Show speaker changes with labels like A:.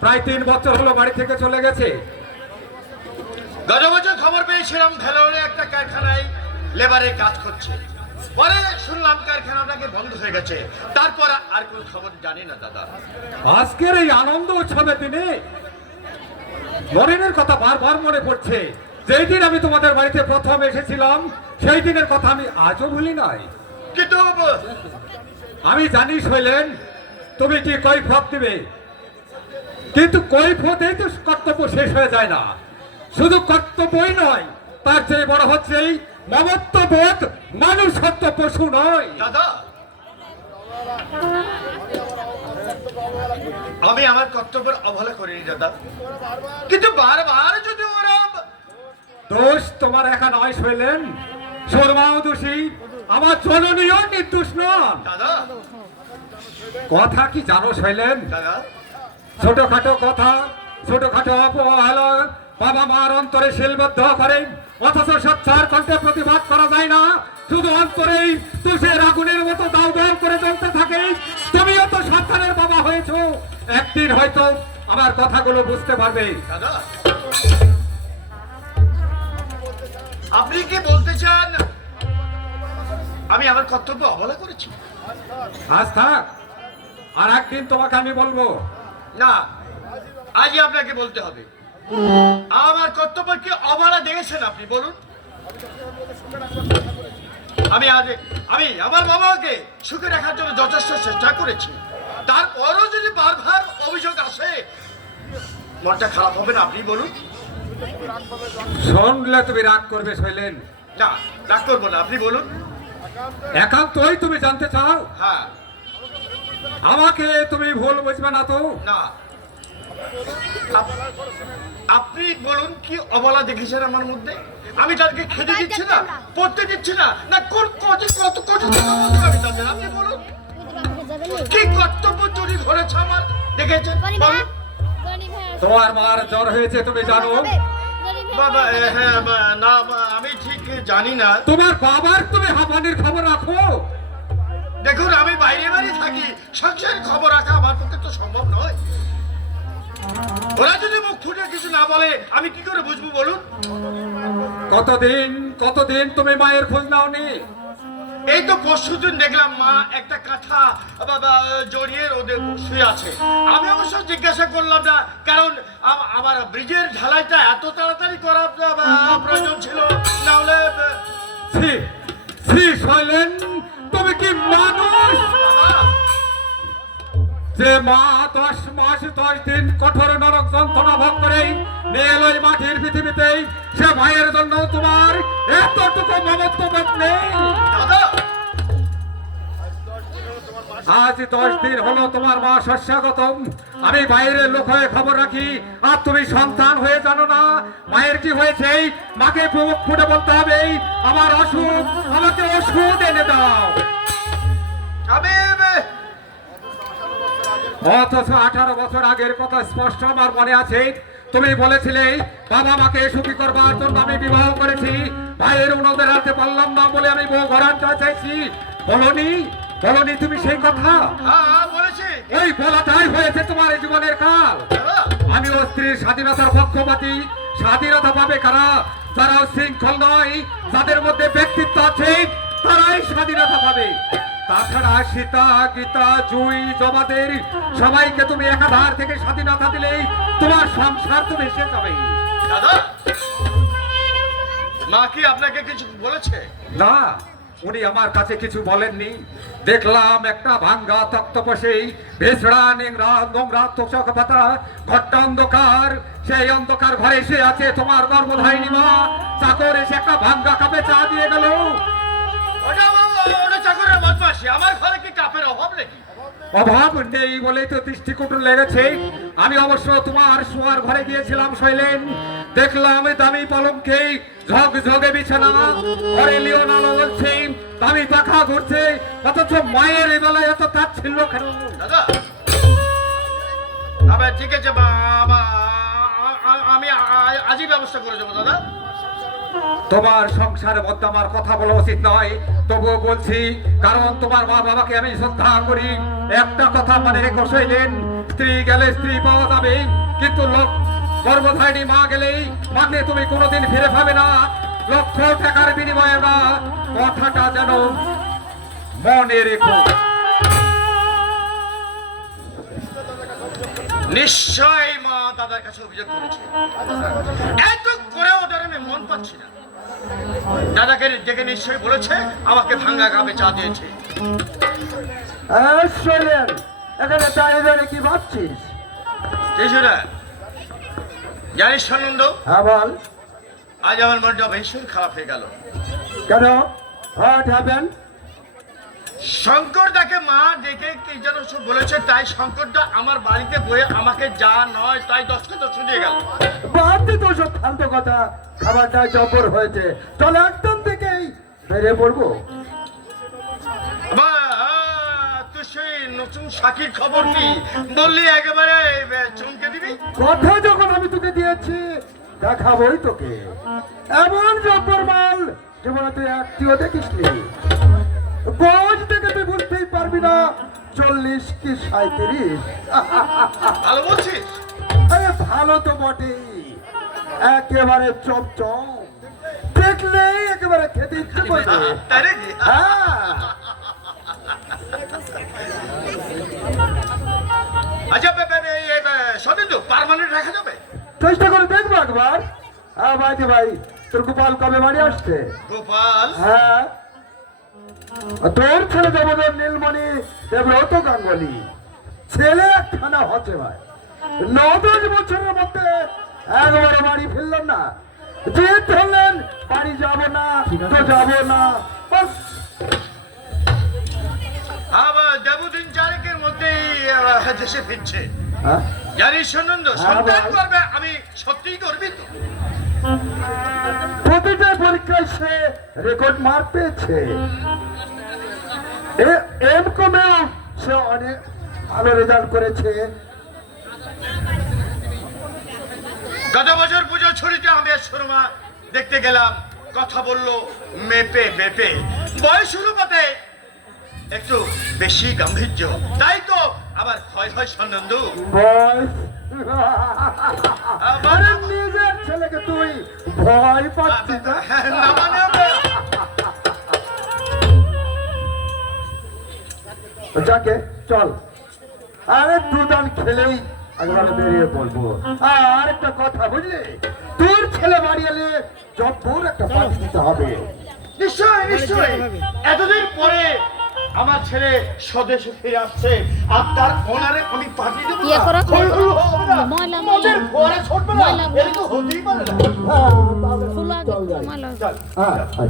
A: প্রায় তিন বছর হলো বাড়ি থেকে চলে গেছে।
B: খবর পেয়েছিলাম ভেলোরে একটা কারখানায় লেবারের কাজ করছে। পরে শুনলাম কারখানাটাকে বন্ধ হয়ে গেছে। তারপর আর কোন খবর জানি না দাদা।
A: আজকের এই আনন্দ উৎসবে দিনে মরিনের কথা বারবার মনে পড়ছে। যেই দিন আমি তোমাদের বাড়িতে প্রথম এসেছিলাম সেই দিনের কথা আমি আজও ভুলি নাই।
B: কিন্তু
A: আমি জানি শৈলেন তুমি কি কৈফত দিবে? কিন্তু কৈফতেই তো কর্তব্য শেষ হয়ে যায় না। শুধু কর্তব্যই নয় তার চেয়ে বড় হচ্ছে এই মমত্ববোধ মানুষ সত্য পশু নয়।
B: দাদা আমি আমার কর্তব্যের অবহেলা করিনি দাদা। কিন্তু বারবার যদি ওরা
A: দোষ তোমার একা নয় শৈলেন। শর্মাও দোষী আমার জননীয় নির্দোষ নন।
B: দাদা
A: কথা কি জানো শৈলেন? ছোটখাটো কথা ছোটখাটো অপহেলা বাবা মার অন্তরে শিলবদ্ধ করে অথচ সচ্ছার কণ্ঠে প্রতিবাদ করা যায় না। শুধু অন্তরেই তুষের আগুনের মতো দাও দাও করে জ্বলতে থাকে। তুমিও তো সন্তানের বাবা হয়েছো। একদিন হয়তো আমার কথাগুলো বুঝতে পারবে।
B: দাদা। আপনি কি বলতে চান? আমি আমার কর্তব্য অবহেলা করেছি।
A: আজ থাক আর একদিন তোমাকে আমি বলব।
B: না আজই আপনাকে বলতে হবে। আমার কর্তব্য কি অবহেলা দেখেছেন আপনি বলুন। আমি আজ আমি আমার বাবাকে সুখে রাখার জন্য যথেষ্ট চেষ্টা করেছি। তারপরও যদি বারবার অভিযোগ আসে মনটা খারাপ হবে না আপনি বলুন।
A: শুনলে তুমি রাগ করবে শৈলেন।
B: না রাগ করব না আপনি বলুন।
A: একান্তই তুমি জানতে চাও?
B: হ্যাঁ।
A: আমাকে তুমি ভুল বুঝবে না তো?
B: না। আপনি বলুন কি অবলা দেখেছেন আমার মধ্যে? আমি তাদেরকে খেতে দিচ্ছি না পড়তে দিচ্ছি না না কোন কত কত আমি তাদের? আপনি বলুন। কি কর্তব্য চুরি ধরেছে আমার? দেখেছেন?
A: তোমার মার জ্বর হয়েছে তুমি জানো?
B: বাবা হ্যাঁ। না আমি জানি না।
A: তোমার বাবার তুমি হাফানের খবর রাখো।
B: দেখুন আমি বাইরে বাইরে থাকি। সংসারের খবর রাখা আমার পক্ষে তো সম্ভব নয়। ওরা যদি মুখ ফুটে কিছু না বলে আমি কি করে বুঝব বলুন?
A: কতদিন কতদিন তুমি মায়ের খোঁজ নাওনি?
B: এই তো পরশুদিন দেখলাম মা একটা কাঁথা জড়িয়ে রোদে শুয়ে আছে। আমি অবশ্য জিজ্ঞাসা করলাম না, কারণ আমার ব্রিজের ঢালাইটা এত তাড়াতাড়ি করা প্রয়োজন ছিল। না হলে
A: শৈলেন, তুমি কি মানুষ? যে মা দশ মাস, দশ দিন কঠোর নরক যন্ত্রণা ভোগ করে এই মাটির পৃথিবীতেই সে মায়ের জন্য তোমার এতটুকু মমত্ববোধ নেই। আজ দশ দিন হলো তোমার মা শস্যাগতম। আমি বাইরের লোক হয়ে খবর রাখি। আর তুমি সন্তান হয়ে জানো না মায়ের কি হয়েছে মাকে মুখ ফুটে বলতে হবে আমার অসুখ আমাকে ওষুধ এনে দাও। অথচ আঠারো বছর আগের কথা স্পষ্ট আমার মনে আছে। তুমি বলেছিলে বাবা মাকে সুখী করবার জন্য আমি বিবাহ করেছি। ভাইয়ের উনদের হাতে পারলাম না বলে আমি বউ ঘরানটা চাইছি। বলনি? বলনি তুমি সেই কথা?
B: হ্যাঁ হ্যাঁ,
A: ওই বলাটাই হয়েছে তোমার এই জীবনের কাল। আমি ও স্ত্রীর স্বাধীনতার পক্ষপাতী স্বাধীনতা পাবে কারা? যারা শৃঙ্খল নয় যাদের মধ্যে ব্যক্তিত্ব আছে তারাই স্বাধীনতা পাবে। তাছাড়া সীতা গীতা জুই জমাদের সবাইকে তুমি একাধার থেকে স্বাধীনতা দিলেই তোমার সংসার তো ভেসে যাবে
B: দাদা মা কি আপনাকে কিছু বলেছে?
A: না। উনি আমার কাছে কিছু বলেননি। দেখলাম একটা ভাঙ্গা তক্তপসেই ভেসড়া নেংরা নোংরা, তোষক, পাতা ঘরটা অন্ধকার। সেই অন্ধকার ঘরে এসে আছে তোমার গর্বধারিণী মা। চাকর এসে একটা ভাঙ্গা কাপে চা দিয়ে গেল।
B: আমার ঘরে কি কাপের অভাব নাকি?
A: অভাব নেই বলেই তো দৃষ্টিকটু লেগেছে। আমি অবশ্য তোমার শোয়ার ঘরে গিয়েছিলাম, শৈলেন। দেখলাম দামি পলঙ্কে ঝগ ঝগে বিছানা। ঘরে লিওন আলো বলছে, দামি পাখা ঘুরছে, অথচ মায়ের বেলায় এত তার ছিল কেন?
B: ঠিক আছে আমি আজই ব্যবস্থা করে দেবো, দাদা।
A: তোমার সংসারে মধ্যে আমার কথা বলা উচিত নয়। তবুও বলছি, কারণ তোমার মা বাবাকে আমি শ্রদ্ধা করি। একটা কথা মনে রেখে, শৈলেন, স্ত্রী গেলে স্ত্রী পাওয়া যাবে, কিন্তু লোক গর্ভধারিণী মা গেলেই মাকে তুমি কোনোদিন ফিরে পাবে না। লক্ষ টাকার বিনিময়ে না, কথাটা যেন মনে রেখো।
B: নিশ্চয় মা দাদার কাছে অভিযোগ করেছে। এত ওদের আমি মন পাচ্ছি না। দাদাকে ডেকে নিশ্চয়ই বলেছে আমাকে ভাঙ্গা গাবে চা দিয়েছে।
C: এখানে কি ভাবছিস?
B: কিছুটা জানিস সনন্দ
C: হ্যাঁ বল।
B: আজ আমার মনটা ভীষণ খারাপ হয়ে গেল।
C: কেন? হোয়াট হ্যাপেন
B: শঙ্কর দাকে মা ডেকে কি যেন সব বলেছে তাই শঙ্করদা আমার বাড়িতে বয়ে আমাকে যা নয় তাই দশ কথা শুনিয়ে গেল।
C: বাদ তো সব ফালতু কথা খাবারটা জবর হয়েছে। চল একদম থেকেই বেরিয়ে পড়ব।
B: বা, আ, তুই সেই নতুন সাকির খবর কি? বললি একেবারে চমকে দিবি?
C: কথা যখন আমি তোকে দিয়েছি দেখাবই তোকে। এমন জব্বর মাল যেমন তুই একটিও দেখিসনি। গোজ থেকে তুই বুঝতেই পারবি না। চল্লিশ কি সাঁত্রিশ
B: ভালো বলছিস?
C: আরে ভালো তো বটেই। একেবারে চমচম। দেখলেই একেবারে খেতে ইচ্ছে করবে। হ্যাঁ।
B: আচ্ছা পার্মানেন্ট রাখা যাবে?
C: চেষ্টা করে দেখব একবার। হ্যাঁ ভাই ভাই তোর গোপাল কবে বাড়ি আসছে?
B: গোপাল?
C: হ্যাঁ। তোর ছেলে দেবদর নীলমণি দেবরত গাঙ্গুলি। ছেলে একখানা হচ্ছে ভাই। ন দশ বছরের মধ্যে একবারে বাড়ি ফিরলাম না। যে ধরলেন বাড়ি যাব না তো যাব না। বাস।
B: আবার দেবদিন চারেকের মধ্যেই দেশে ফিরছে।
C: হ্যাঁ?
B: জানিস সনন্দ
C: হ্যাঁ,
B: সন্তান করবে আমি সত্যিই
C: প্রতিটা পরীক্ষায় সে রেকর্ড মার্ক পেয়েছে। এম কমেও সে অনেক ভালো রেজাল্ট করেছে।
B: গত বছর পুজো ছুটিতে আমি সুরমা দেখতে গেলাম কথা বলল মেপে মেপে। বয়স অনুপাতে একটু বেশি গাম্ভীর্য। তাই তো আবার ভয় হয়
C: নিজের ছেলেকে তুই ভয় পাচ্ছিস না? যাকে চল। আরে দুদান খেলেই একবার বেরিয়ে পড়ব। আর একটা কথা বুঝলি? তোর ছেলে বাড়ি এলে জব্বর একটা পার্টি দিতে হবে।
B: নিশ্চয় নিশ্চয়। এতদিন পরে আমার ছেলে স্বদেশে ফিরে আসছে। আর তার অনারে আমি পাঠিয়ে দেবো
D: ইয়ে করো। ময়লা, ময়লা।
B: ফোয়ারা ছুটবে না। এটা তো হতেই পারে না।
C: হ্যাঁ তাহলে চল